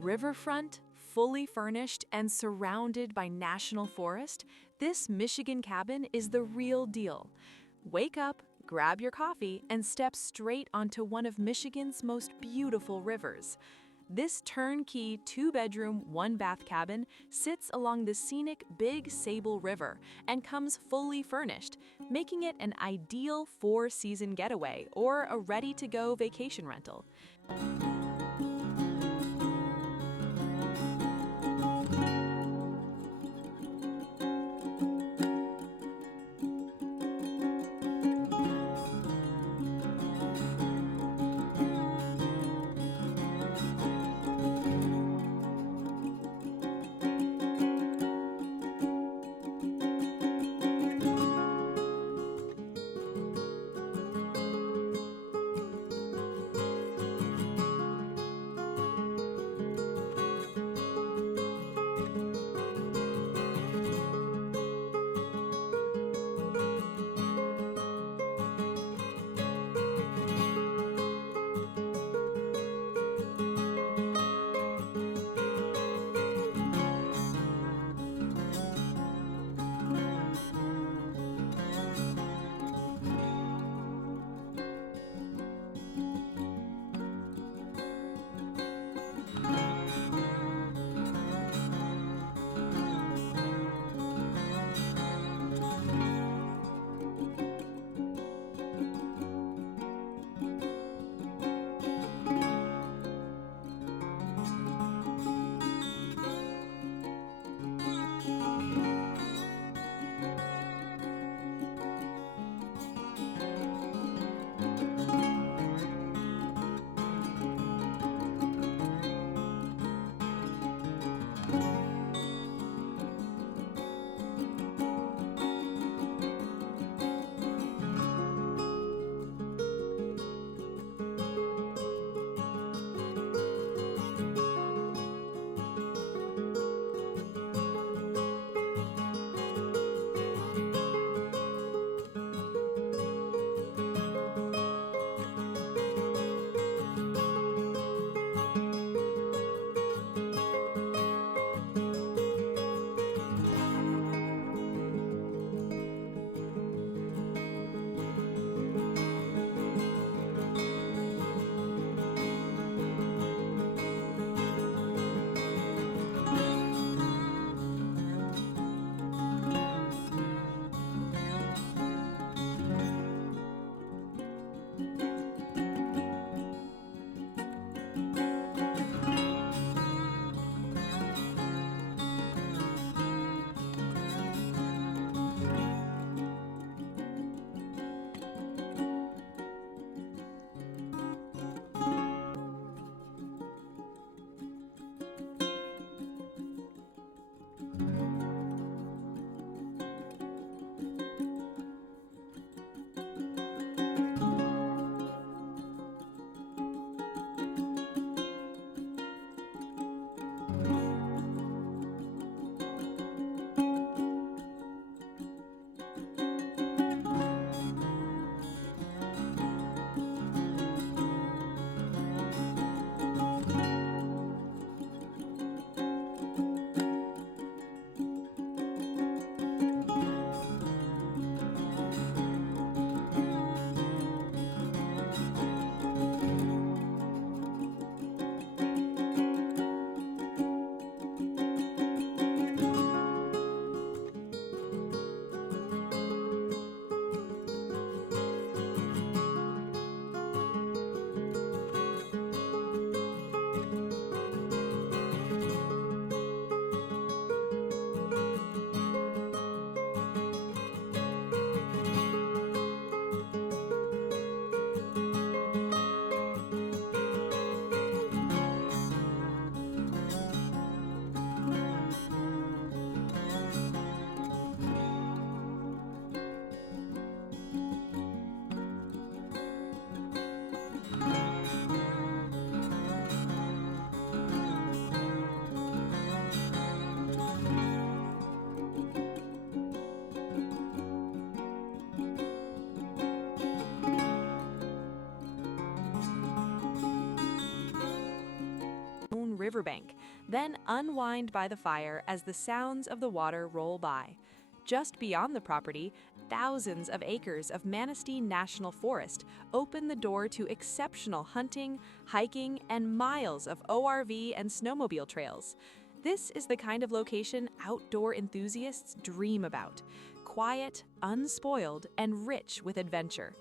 Riverfront, fully furnished, and surrounded by National Forest, this Michigan cabin is the real deal. Wake up, grab your coffee, and step straight onto one of Michigan's most beautiful rivers. This turnkey 2-bedroom, 1-bath cabin sits along the scenic Big Sable River and comes fully furnished, making it an ideal 4-season getaway or a ready-to-go vacation rental. riverbank, then unwind by the fire as the sounds of the water roll by. Just beyond the property, thousands of acres of Manistee National Forest open the door to exceptional hunting, hiking, and miles of ORV and snowmobile trails. This is the kind of location outdoor enthusiasts dream about: quiet, unspoiled, and rich with adventure.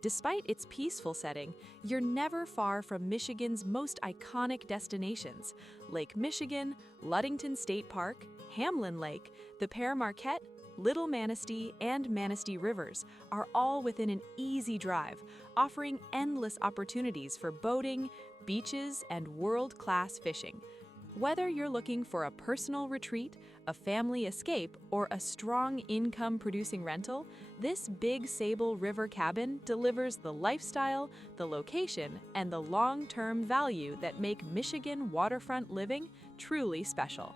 Despite its peaceful setting, you're never far from Michigan's most iconic destinations: Lake Michigan, Ludington State Park, Hamlin Lake, the Pere Marquette, Little Manistee, and Manistee Rivers are all within an easy drive, offering endless opportunities for boating, beaches, and world-class fishing. Whether you're looking for a personal retreat, a family escape, or a strong income-producing rental, this Big Sable River cabin delivers the lifestyle, the location, and the long-term value that make Michigan waterfront living truly special.